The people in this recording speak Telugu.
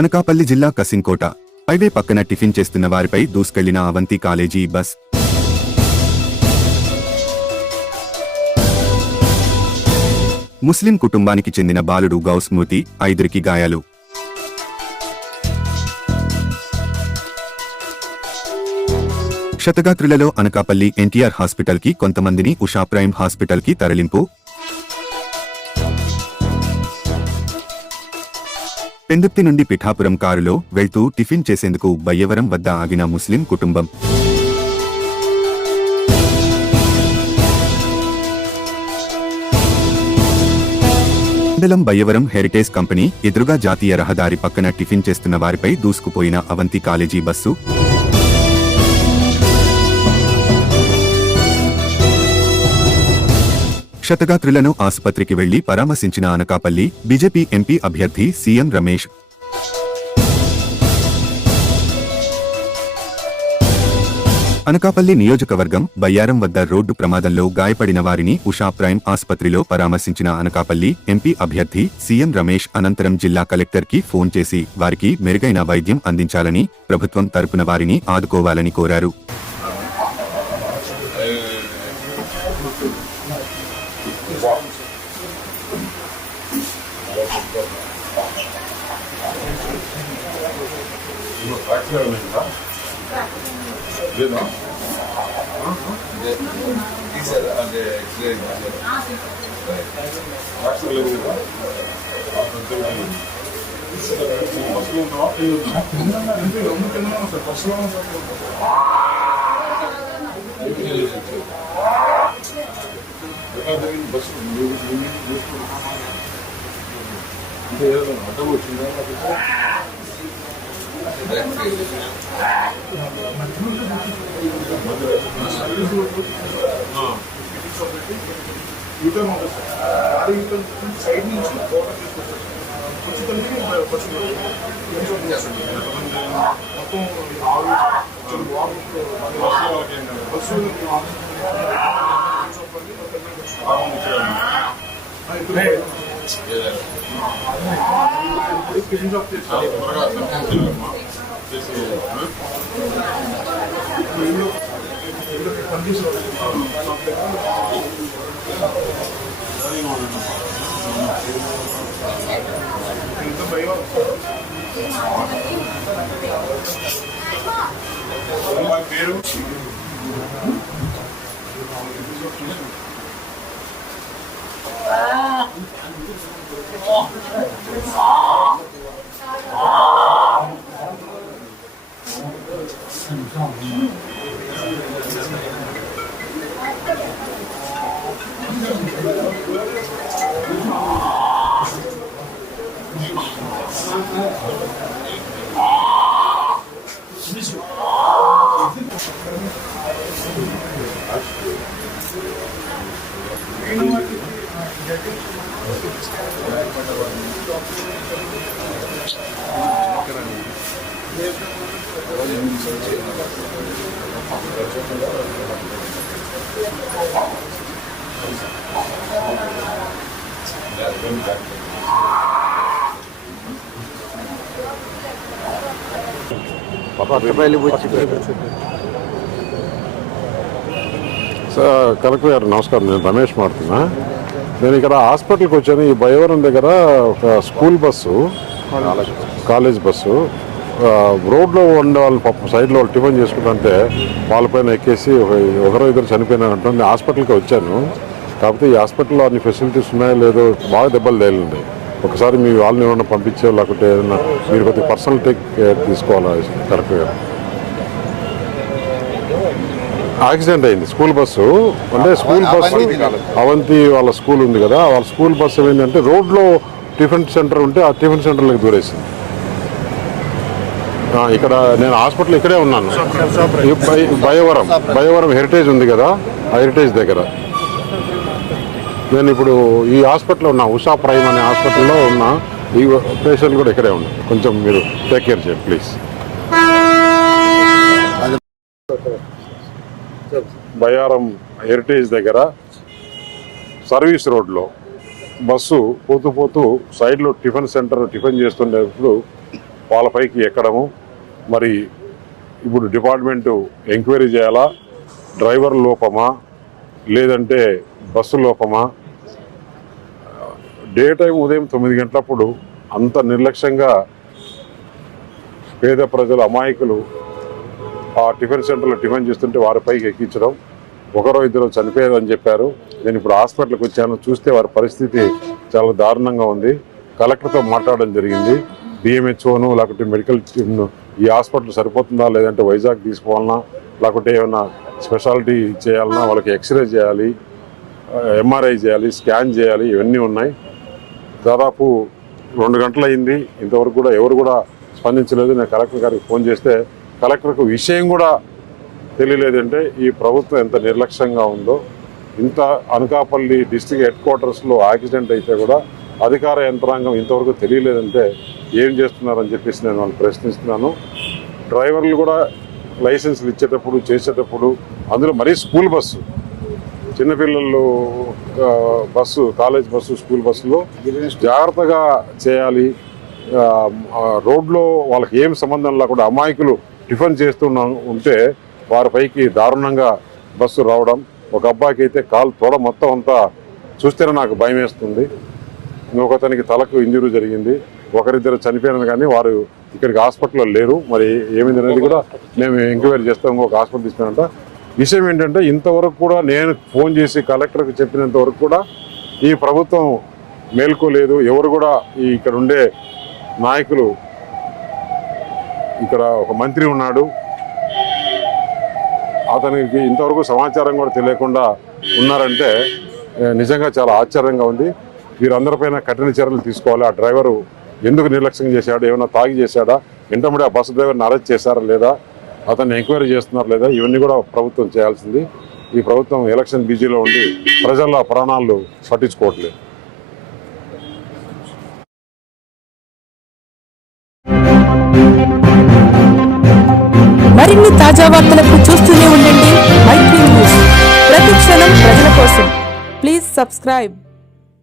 అనకాపల్లి జిల్లా కసింకోట హైవే పక్కన టిఫిన్ చేస్తున్న వారిపై దూసుకెళ్లిన అవంతి కాలేజీ బస్. ముస్లిం కుటుంబానికి చెందిన బాలుడు గౌస్మూర్తి, 5 గాయాలు. క్షతగాత్రులలో అనకాపల్లి ఎన్టీఆర్ హాస్పిటల్కి, కొంతమందిని ఉషా ప్రైమ్ హాస్పిటల్కి తరలింపు. పెందుర్తి నుండి పిఠాపురం కారులో వెళ్తూ టిఫిన్ చేసేందుకు బయ్యవరం వద్ద ఆగిన ముస్లిం కుటుంబం. మండలం బయ్యవరం హెరిటేజ్ కంపెనీ ఎదురుగా జాతీయ రహదారి పక్కన టిఫిన్ చేస్తున్న వారిపై దూసుకుపోయిన అవంతి కాలేజీ బస్సు. క్షతగాత్రులను ఆసుపత్రికి వెళ్లి పరామర్శించిన అనకాపల్లి బీజేపీ ఎంపీ అభ్యర్థి సీఎం రమేష్. అనకాపల్లి నియోజకవర్గం బయ్యారం వద్ద రోడ్డు ప్రమాదంలో గాయపడిన వారిని ఉషా ప్రైమ్ ఆసుపత్రిలో పరామర్శించిన అనకాపల్లి ఎంపీ అభ్యర్థి సీఎం రమేష్ అనంతరం జిల్లా కలెక్టర్కి ఫోన్ చేసి వారికి మెరుగైన వైద్యం అందించాలని, ప్రభుత్వం తరపున వారిని ఆదుకోవాలని కోరారు. సైడ్ నుంచి పేరు సార్ కలెక్టర్ గారు నమస్కారం. నేను రమేష్ మాట్లాడుతున్నా. నేను ఇక్కడ హాస్పిటల్కి వచ్చాను. ఈ బయ్యవరం దగ్గర ఒక స్కూల్ బస్సు, కాలేజ్ బస్సు రోడ్లో ఉండే వాళ్ళు పాపం సైడ్లో వాళ్ళు టిఫిన్ చేసుకుంటుంటే వాళ్ళపైన ఎక్కేసి ఒకరో ఇద్దరు చనిపోయినారంటే నేను హాస్పిటల్కి వచ్చాను. కాకపోతే ఈ హాస్పిటల్లో అన్ని ఫెసిలిటీస్ ఉన్నాయో లేదో బాగా దెబ్బలు తేలింది. ఒకసారి మీ వాళ్ళని ఏమన్నా పంపించే, లేకుంటే ఏదైనా మీరు కొద్దిగా పర్సనల్ టేక్ కేర్ తీసుకోవాలి కరెక్ట్గా. యాక్సిడెంట్ అయింది స్కూల్ బస్సు. అంటే స్కూల్ బస్సు అవంతి వాళ్ళ స్కూల్ ఉంది కదా, వాళ్ళ స్కూల్ బస్సు ఏమైందంటే రోడ్లో టిఫిన్ సెంటర్ ఉంటే ఆ టిఫిన్ సెంటర్లకు దూరేసింది. ఇక్కడ నేను హాస్పిటల్ ఇక్కడే ఉన్నాను. బయ్యవరం హెరిటేజ్ ఉంది కదా, ఆ హెరిటేజ్ దగ్గర నేను ఇప్పుడు ఈ హాస్పిటల్లో ఉన్నా. ఉషా ప్రైమ్ అనే హాస్పిటల్లో ఉన్నా. ఈ పేషెంట్ కూడా ఇక్కడే ఉన్నా. కొంచెం మీరు టేక్ కేర్ చేయండి ప్లీజ్. బయ్యారం హెరిటేజ్ దగ్గర సర్వీస్ రోడ్లో బస్సు పోతూ సైడ్లో టిఫిన్ సెంటర్ టిఫిన్ చేస్తుండేటప్పుడు వాళ్ళపైకి ఎక్కడము. మరి ఇప్పుడు డిపార్ట్మెంటు ఎంక్వైరీ చేయాలా, డ్రైవర్ లోపమా లేదంటే బస్సు లోపమా? డే టైం ఉదయం 9 గంటలప్పుడు అంత నిర్లక్ష్యంగా పేద ప్రజలు అమాయకులు ఆ టిఫిన్ సెంటర్లో టిఫిన్ చేస్తుంటే వారిపైకి ఎక్కించడం, ఒకరో ఇద్దరు చనిపోయారని చెప్పారు. నేను ఇప్పుడు హాస్పిటల్కి వచ్చాను, చూస్తే వారి పరిస్థితి చాలా దారుణంగా ఉంది. కలెక్టర్తో మాట్లాడడం జరిగింది. డిఎంహెచ్ఓను లేకపోతే మెడికల్ టీమ్ను ఈ హాస్పిటల్ సరిపోతుందా లేదంటే వైజాగ్ తీసుకోవాలన్నా లేకపోతే ఏమైనా స్పెషాలిటీ చేయాలన్నా, వాళ్ళకి ఎక్స్రే చేయాలి, ఎంఆర్ఐ చేయాలి, స్కాన్ చేయాలి, ఇవన్నీ ఉన్నాయి. దాదాపు 2 గంటలు అయింది, ఇంతవరకు కూడా ఎవరు కూడా స్పందించలేదు. నేను కలెక్టర్ గారికి ఫోన్ చేస్తే కలెక్టర్కు విషయం కూడా తెలియలేదంటే ఈ ప్రభుత్వం ఎంత నిర్లక్ష్యంగా ఉందో. ఇంత అనకాపల్లి డిస్ట్రిక్ట్ హెడ్ క్వార్టర్స్లో యాక్సిడెంట్ అయితే కూడా అధికార యంత్రాంగం ఇంతవరకు తెలియలేదంటే ఏం చేస్తున్నారని చెప్పేసి నేను వాళ్ళు ప్రశ్నిస్తున్నాను. డ్రైవర్లు కూడా లైసెన్స్లు ఇచ్చేటప్పుడు చేసేటప్పుడు అందులో మరీ స్కూల్ బస్సు, చిన్నపిల్లలు బస్సు, కాలేజ్ బస్సు, స్కూల్ బస్సులో జాగ్రత్తగా చేయాలి. రోడ్లో వాళ్ళకి ఏం సంబంధం లేకుండా అమాయకులు టిఫిన్ ఉంటే వారిపైకి దారుణంగా బస్సు రావడం. ఒక అబ్బాయికి అయితే కాలు తోడ మొత్తం అంతా చూస్తేనే నాకు భయం వేస్తుంది. ఇంకొకతనికి తలకు ఇంజరీ జరిగింది, ఒకరిద్దరు చనిపోయినారు కానీ వారు ఇక్కడికి హాస్పిటల్లో లేరు. మరి ఏమైంది అనేది కూడా మేము ఎంక్వైరీ చేస్తాం. ఇంకొక హాస్పిటల్ తీసుకున్నారంట. విషయం ఏంటంటే ఇంతవరకు కూడా నేను ఫోన్ చేసి కలెక్టర్కి చెప్పినంత వరకు కూడా ఈ ప్రభుత్వం మేల్కోలేదు. ఎవరు కూడా ఇక్కడ ఉండే నాయకులు, ఇక్కడ ఒక మంత్రి ఉన్నాడు, అతనికి ఇంతవరకు సమాచారం కూడా తెలియకుండా ఉన్నారంటే నిజంగా చాలా ఆశ్చర్యంగా ఉంది. వీరందరిపైన కఠిన చర్యలు తీసుకోవాలి. ఆ డ్రైవరు ఎందుకు నిర్లక్ష్యం చేశాడు, ఏమైనా తాగి చేశాడా, వెంటనే ఆ బస్సు డ్రైవర్ని అరెస్ట్ చేశారా లేదా, అతన్ని ఎంక్వైరీ చేస్తున్నారు లేదా, ఇవన్నీ కూడా ప్రభుత్వం చేయాల్సింది. ఈ ప్రభుత్వం ఎలక్షన్ బిజీలో ఉండి ప్రజల ప్రాణాలు పట్టించుకోవట్లేదు. మరిన్ని తాజా వార్తలకు చూస్తూనే ఉండండి మైత్రి న్యూస్. ప్రతి క్షణం ప్రజల కోసం. Please subscribe.